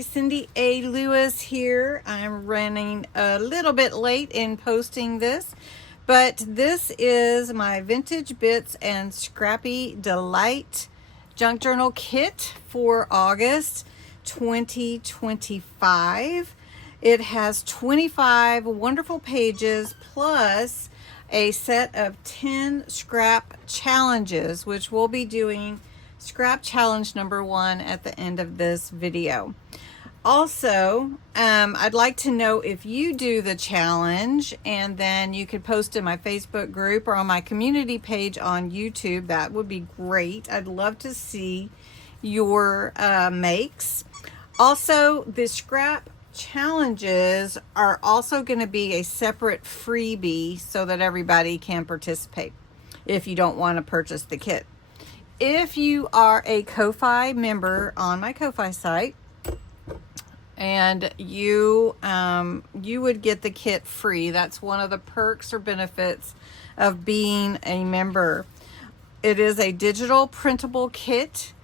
everybody, Cindy A. Lewis here. I'm running a little bit late in posting this, but this is my Vintage Bits and Scrappy Delight Junk Journal Kit for August 2025. It has 25 wonderful pages plus a set of 10 scrap challenges, which we'll be doing scrap challenge number 1 at the end of this video. Also, I'd like to know if you do the challenge, and then you could post in my Facebook group or on my community page on YouTube. That would be great. I'd love to see your makes. Also, the scrap challenges are also going to be a separate freebie so that everybody can participate if you don't want to purchase the kit. If you are a Ko-Fi member on my Ko-Fi site, and you would get the kit free. That's one of the perks or benefits of being a member. It is a digital printable kit,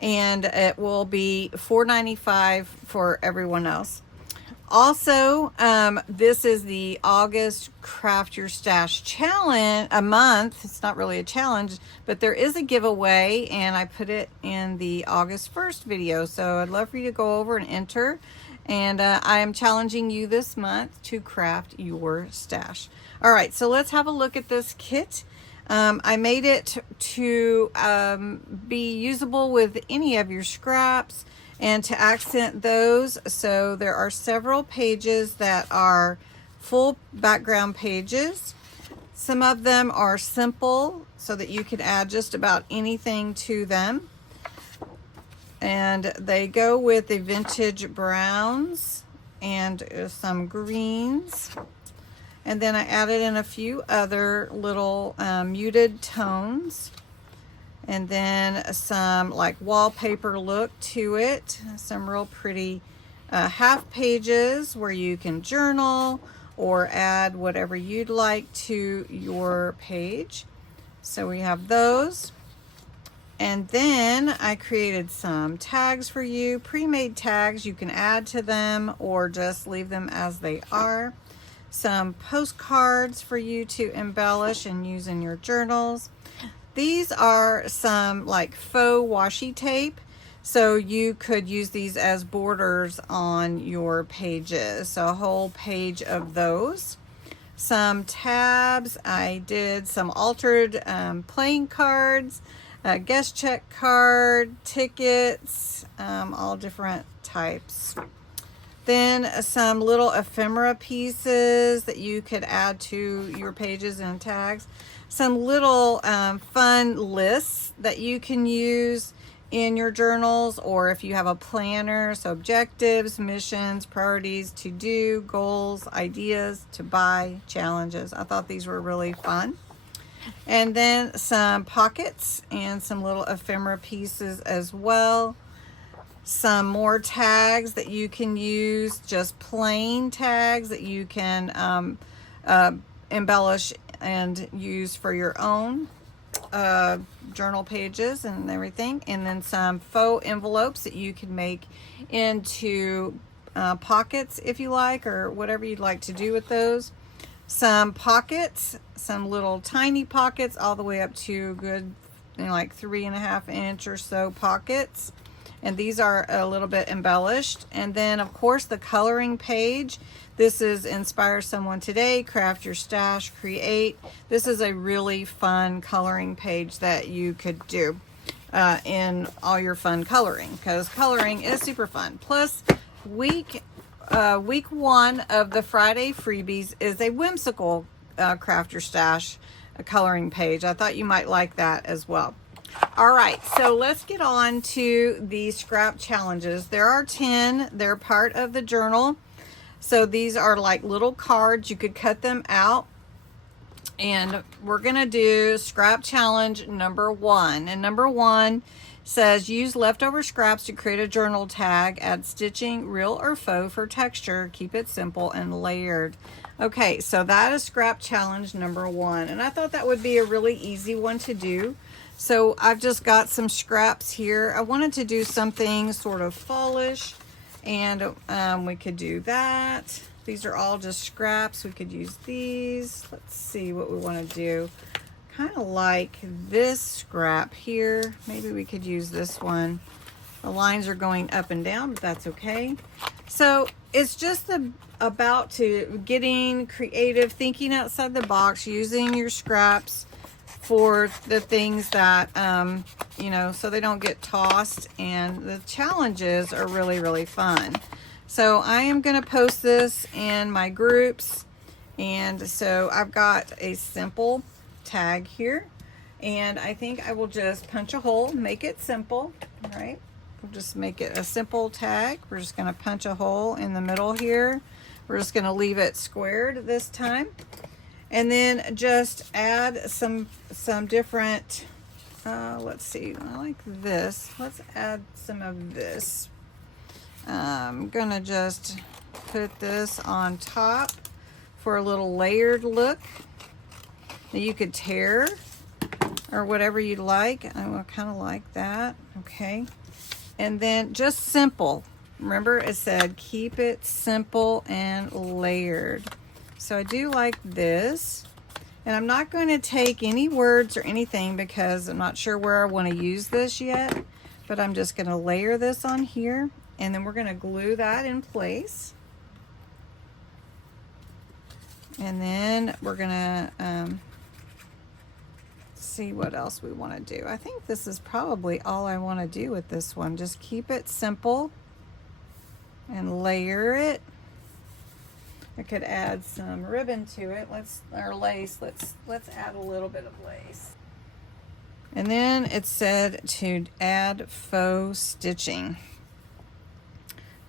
and it will be $4.95 for everyone else. Also, this is the August Craft Your Stash Challenge, a month. It's not really a challenge, but there is a giveaway, and I put it in the August 1st video. So I'd love for you to go over and enter. And I am challenging you this month to craft your stash. All right, so let's have a look at this kit. I made it to be usable with any of your scraps and to accent those. So there are several pages that are full background pages. Some of them are simple so that you can add just about anything to them. And they go with the vintage browns and some greens. And then I added in a few other little muted tones. And then some like wallpaper look to it. Some real pretty half pages where you can journal or add whatever you'd like to your page. So we have those. And then I created some tags for you, pre-made tags. You can add to them or just leave them as they are. Some postcards for you to embellish and use in your journals. These are some like faux washi tape, so you could use these as borders on your pages. So a whole page of those. Some tabs. I did some altered playing cards, guest check card, tickets, all different types. Then some little ephemera pieces that you could add to your pages and tags. Some little fun lists that you can use in your journals, or if you have a planner. So objectives, missions, priorities, to do, goals, ideas, to buy, challenges. I thought these were really fun. And then some pockets and some little ephemera pieces as well. Some more tags that you can use, just plain tags that you can embellish and use for your own journal pages and everything. And then some faux envelopes that you can make into pockets if you like, or whatever you'd like to do with those. Some pockets, some little tiny pockets, all the way up to good, like 3.5 inch or so pockets. And these are a little bit embellished. And then of course the coloring page. This is Inspire Someone Today, Craft Your Stash, Create. This is a really fun coloring page that you could do in all your fun coloring, because coloring is super fun. Plus, week 1 of the Friday freebies is a whimsical Craft Your Stash coloring page. I thought you might like that as well. All right, so let's get on to the scrap challenges. There are 10. They're part of the journal. So these are like little cards. You could cut them out. And we're going to do scrap challenge number 1. And number 1 says use leftover scraps to create a journal tag. Add stitching, real or faux, for texture. Keep it simple and layered. Okay, so that is scrap challenge number 1. And I thought that would be a really easy one to do. So I've just got some scraps here. I wanted to do something sort of fallish And we could do that. These are all just scraps. We could use these. Let's see what we want to do. Kind of like this scrap here. Maybe we could use this one. The lines are going up and down, but that's okay. So it's just about to getting creative, thinking outside the box, using your scraps for the things that, you know, so they don't get tossed. And the challenges are really, really fun. So I am going to post this in my groups. And so I've got a simple tag here. And I think I will just punch a hole, make it simple, right? We'll just make it a simple tag. We're just going to punch a hole in the middle here. We're just going to leave it squared this time. And then just add some different, let's see, I like this. Let's add some of this. I'm gonna just put this on top for a little layered look that you could tear or whatever you'd like. I kind of like that, okay. And then just simple. Remember it said keep it simple and layered. So I do like this, and I'm not going to take any words or anything because I'm not sure where I want to use this yet, but I'm just going to layer this on here, and then we're going to glue that in place. And then we're going to see what else we want to do. I think this is probably all I want to do with this one. Just keep it simple and layer it. I could add some ribbon to it. Or lace. Let's add a little bit of lace. And then it said to add faux stitching.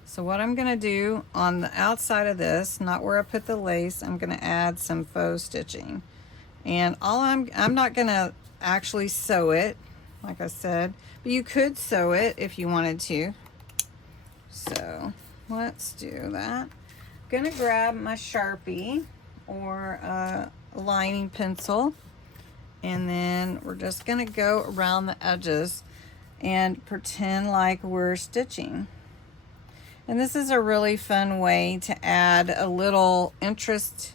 So what I'm going to do on the outside of this, not where I put the lace, I'm going to add some faux stitching. And I'm not going to actually sew it, like I said, but you could sew it if you wanted to. So let's do that. Gonna grab my Sharpie or a lining pencil, and then we're just gonna go around the edges and pretend like we're stitching. And this is a really fun way to add a little interest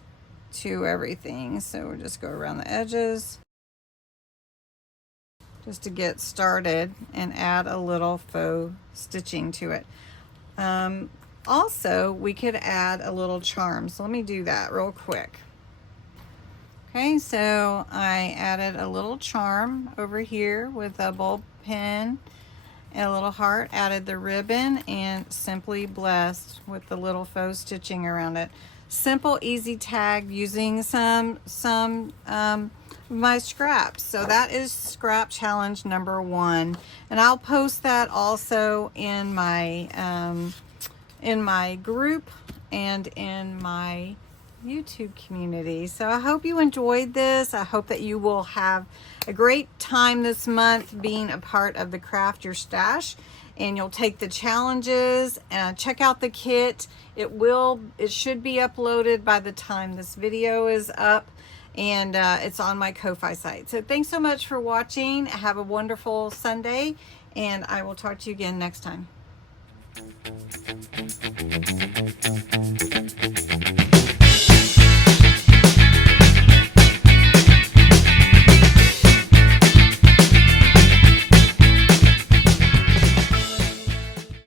to everything. So we'll just go around the edges just to get started and add a little faux stitching to it. Also, we could add a little charm. So let me do that real quick. Okay, so I added a little charm over here with a bulb pin and a little heart, added the ribbon, and simply blessed with the little faux stitching around it. Simple, easy tag using some my scraps. So that is scrap challenge number 1, and I'll post that also in my group and in my YouTube community. So I hope you enjoyed this. I hope that you will have a great time this month being a part of the Craft Your Stash, and you'll take the challenges and check out the kit. It should be uploaded by the time this video is up, and it's on my Ko-Fi site. So thanks so much for watching. Have a wonderful Sunday, and I will talk to you again next time.